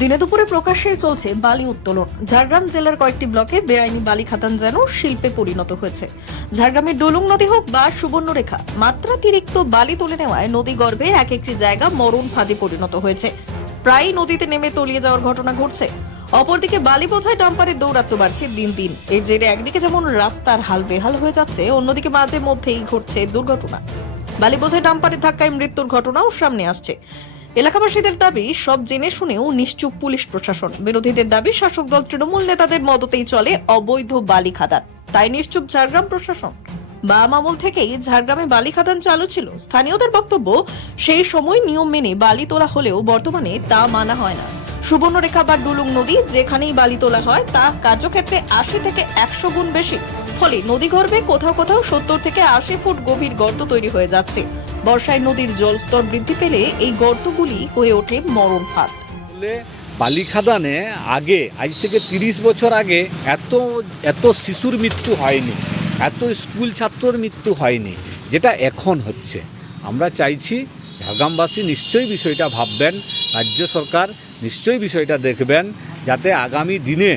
দিনে দুপুরে প্রকাশ্যেই চলছে বালি উত্তোলন। ঝাড়গ্রাম জেলার কয়েকটি ব্লকে বেআইনি বালি খাদান যেন শিল্পে পরিণত হয়েছে। ঝাড়গ্রামের ডলুং নদী হোক বা সুবর্ণরেখা, মাত্রাতিরিক্ত বালি তুলে নেওয়ায় নদী গর্ভে এক একটি জায়গা মরণ ফাঁদে পরিণত হয়েছে। প্রায় নদীতে নেমে তলিয়ে যাওয়ার ঘটনা ঘটছে। অপরদিকে বালি বোঝায় ডাম্পারের দৌরাত্ম্য বাড়ছে দিন দিন। এর জেরে একদিকে যেমন রাস্তার হাল বেহাল হয়ে যাচ্ছে, অন্যদিকে মাঝে মধ্যেই ঘটছে দুর্ঘটনা। বালি বোঝায় ডাম্পারের ধাক্কায় মৃত্যুর ঘটনাও সামনে আসছে। এলাকাবাসীদের দাবি, সব জেনে শুনেও নিশ্চুপ পুলিশ প্রশাসন। বিরোধীদের দাবি, শাসক দল তৃণমূল নেতাদের মদতেই চলে অবৈধ বালি খাদান, তাই নিশ্চুপ ঝাড়গ্রাম প্রশাসন। বাম আমল থেকেই ঝাড়গ্রামে বালি খাদান চালু ছিল। স্থানীয়দের বক্তব্য, সেই সময় নিয়ম মেনে বালি তোলা হলেও বর্তমানে তা মানা হয় না। সুবর্ণরেখা বা ডুলুং নদী যেখানেই বালি তোলা হয় তা কার্যক্ষেত্রে 80 থেকে 100 গুণ বেশি। ফলে নদী গর্ভে কোথাও কোথাও 70 থেকে 80 ফুট গভীর গর্ত তৈরি হয়ে যাচ্ছে। বর্ষায় নদীর জলস্তর বৃদ্ধি পেলে এই গর্তগুলি হয়ে ওঠে মরণ ফাঁদ। বালি খাদানে আগে, আজ থেকে 30 বছর আগে এত শিশুর মৃত্যু হয়নি, এত স্কুল ছাত্রর মৃত্যু হয়নি, যেটা এখন হচ্ছে। আমরা চাইছি ঝাড়গ্রামবাসী নিশ্চয়ই বিষয়টা ভাববেন, রাজ্য সরকার নিশ্চয়ই বিষয়টা দেখবেন, যাতে আগামী দিনে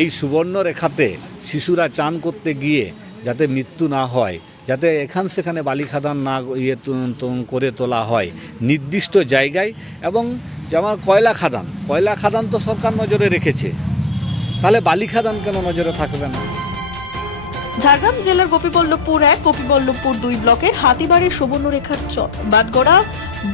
এই সুবর্ণরেখাতে শিশুরা চান করতে গিয়ে যাতে মৃত্যু না হয়, যাতে সেখানে বালি খাদান না করে তোলা হয় নির্দিষ্ট জায়গায়। এবং যেমন কয়লা খাদান তো সরকার নজরে রেখেছে, তাহলে বালি খাদান কেন নজরে থাকবে না? ঝাড়গ্রাম জেলার গোপীবল্লভপুর 1, গোপীবল্লভপুর 2 ব্লকের হাতিবাড়ি, সুবর্ণরেখার চর, বাদগড়া,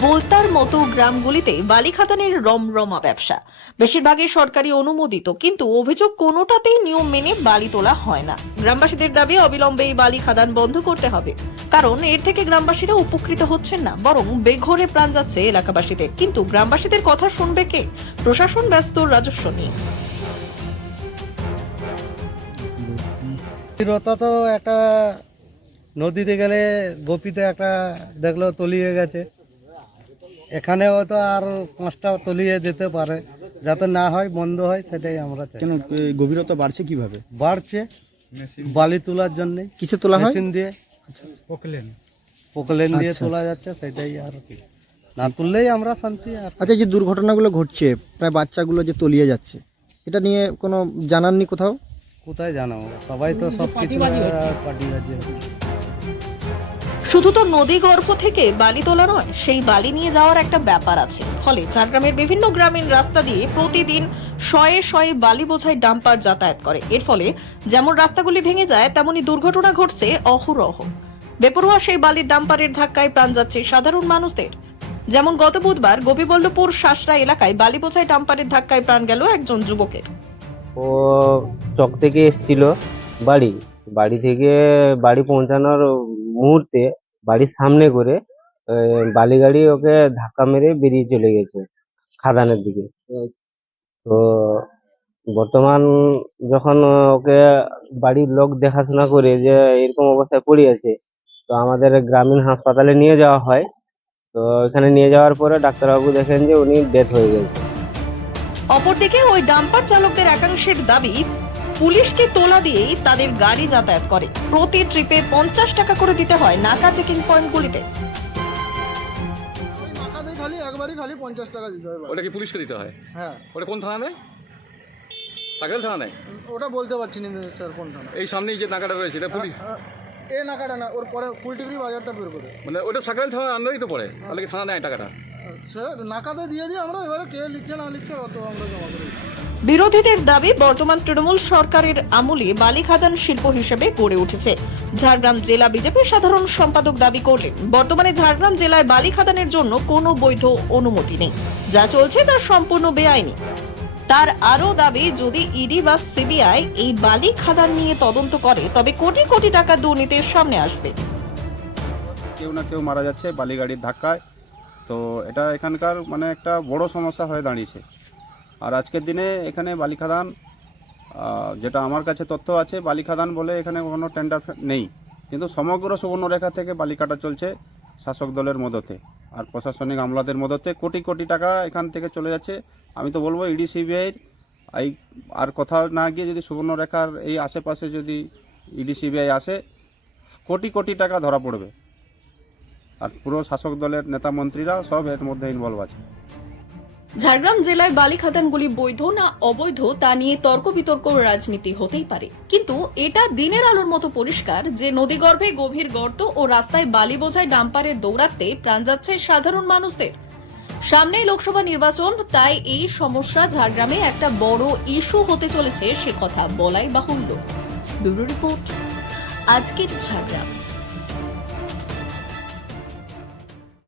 বোলতার মতো গ্রামগুলিতে বালি খাদানের রমরমা ব্যবসা। বেশিরভাগই সরকারি অনুমোদিত, কিন্তু অভিযোগ কোনোটাতেই নিয়ম মেনে বালি তোলা হয় না। গ্রামবাসীদের দাবি, অবিলম্বে এই বালি খাদান বন্ধ করতে হবে, কারণ এর থেকে গ্রামবাসীরা উপকৃত হচ্ছেন না, বরং বেঘরে প্রাণ যাচ্ছে এলাকাবাসীদের। কিন্তু গ্রামবাসীদের কথা শুনবে কে? প্রশাসন ব্যস্ত রাজস্ব নিয়ে। স্থিরতা তো একটা নদীতে গেলে গোপীতে একটা দেখলো তলিয়ে গেছে, এখানে হয়তো আর 5টা তলিয়ে যেতে পারে, যাতে না হয়, বন্ধ হয়, সেটাই আমরা চাই। কেন গভীরতা বাড়ছে কিভাবে? বাড়ছে বালি তোলার জন্য। কিসে তোলা হয়? মেশিন দিয়ে, পোকলেন দিয়ে আচ্ছা, তোলা যাচ্ছে, সেটাই। আর কি না তুললেই আমরা শান্তি। আর আচ্ছা, যে দুর্ঘটনাগুলো ঘটছে, প্রায় বাচ্চাগুলো যে তলিয়ে যাচ্ছে, এটা নিয়ে কোনো জানাননি কোথাও? কোথায় জানাবো, সবাই তো সব কিছু পার্টিবাজি হচ্ছে। শুধু তো নদী গর্ভ থেকে বালি তোলা নয়, সেই বালি নিয়ে যাওয়ার একটা ব্যাপার আছে। ফলে ঝাড়গ্রামের বিভিন্ন গ্রামীণ রাস্তা দিয়ে প্রতিদিন শয়ে শয়ে বালি বোঝাই ডাম্পার যাতায়াত করে। এর ফলে যেমন রাস্তাগুলি ভেঙে যায়, তেমনি দুর্ঘটনা ঘটছে অহরহ। বেপরোয়া সেই বালির ডাম্পারের ধাক্কায় প্রাণ যাচ্ছে সাধারণ মানুষদের। যেমন গত বুধবার গোপীবল্লভপুর শাসরা এলাকায় বালি বোঝাই ডাম্পারের ধাক্কায় প্রাণ গেল একজন যুবকের। ও চক থেকে এসেছিল বাড়ি থেকে বাড়ি পৌঁছানোর মুহূর্তে বাড়ির সামনে করে বালি গাড়ি ওকে ধাক্কা মেরে বেরিয়ে চলে গেছে খাদানের দিকে। তো বর্তমান যখন ওকে বাড়ির লোক দেখাশোনা করে যে এরকম অবস্থায় পড়ে আছে, তো আমাদের গ্রামীণ হাসপাতালে নিয়ে যাওয়া হয়। তো এখানে নিয়ে যাওয়ার পরে ডাক্তারবাবু দেখেন যে উনি ডেথ হয়ে গেছে। অপরদিকে ওই ডাম্পার চালকদের একাংশের দাবি, পুলিশকে তোলা দিয়েই তাদের গাড়ি যাতায়াত করে। প্রতি ট্রিপে 50 টাকা করে দিতে হয় নাকা চেকিং পয়েন্টগুলিতে। খালি 50 টাকা দিতে হয়। ওটা কি পুলিশকে দিতে হয়? হ্যাঁ। ওটা কোন থানা নেয়? সাকরেল থানা নেয়? ওটা বলতে পারছি না স্যার কোন থানা। এই সামনেই যে নাকাটা রয়েছে, এটা পুলিশ? এ নাকাটা না, ওর পরে কুলটিগড়ি বাজারটা বের করে। মানে ওটা সাকরেল থানার আন্ডারেই তো পড়ে, তাহলে কি থানা নেয় টাকাটা? স্যার নাকাতে দিয়ে দিই আমরা, এবারে কে লিখছে না লিখছে অত আমরা জমা করি। বিরোধীদের দাবি, বর্তমান তৃণমূল সরকারের আমলে বালি খাদান শিল্প হিসেবে গড়ে উঠেছে। ঝাড়গ্রাম জেলা বিজেপির সাধারণ সম্পাদক দাবি করলেন, বর্তমানে ঝাড়গ্রাম জেলায় বালি খাদানের জন্য কোনো বৈধ অনুমতি নেই, যা চলছে তা সম্পূর্ণ বেআইনি। তার আরও দাবি, যদি ইডি বা সিবিআই এই বালি খাদান নিয়ে তদন্ত করে, তবে কোটি কোটি টাকা দুর্নীতির সামনে আসবে। কেউ না কেউ মারা যাচ্ছে বালি গাড়ির ধাক্কায়। তো এটা এখানকার মানে একটা বড় সমস্যা হয়ে দাঁড়িয়েছে। আর আজকের দিনে এখানে বালি খাদান, যেটা আমার কাছে তথ্য আছে, বালি খাদান বলে এখানে কোনো টেন্ডার নেই, কিন্তু সমগ্র সুবর্ণরেখা থেকে বালি কাটা চলছে শাসক দলের মদতে আর প্রশাসনিক আমলাদের মদতে। কোটি কোটি টাকা এখান থেকে চলে যাচ্ছে। আমি তো বলবো ইডি সিবিআইয়ের এই আর কোথাও না গিয়ে যদি সুবর্ণরেখার এই আশেপাশে যদি ইডি সিবিআই আসে, কোটি কোটি টাকা ধরা পড়বে। আর পুরো শাসক দলের নেতা মন্ত্রীরা সব এর মধ্যে ইনভলভ আছে। ঝাড়গ্রাম জেলায় বালি খাদানগুলি বৈধ না অবৈধ তা নিয়ে তর্ক বিতর্ক রাজনীতি হতেই পারে, কিন্তু এটা দিনের আলোর মতো পরিষ্কার যে নদীগর্ভে গভীর গর্ত ও রাস্তায় বালি বোঝাই ডাম্পারের দৌড়াতে প্রাণ যাচ্ছে সাধারণ মানুষদের। সামনেই লোকসভা নির্বাচন, তাই এই সমস্যা ঝাড়গ্রামে একটা বড় ইস্যু হতে চলেছে সে কথা বলাই বাহুল্য। ব্যুরো রিপোর্ট, আজকের ঝাড়গ্রাম।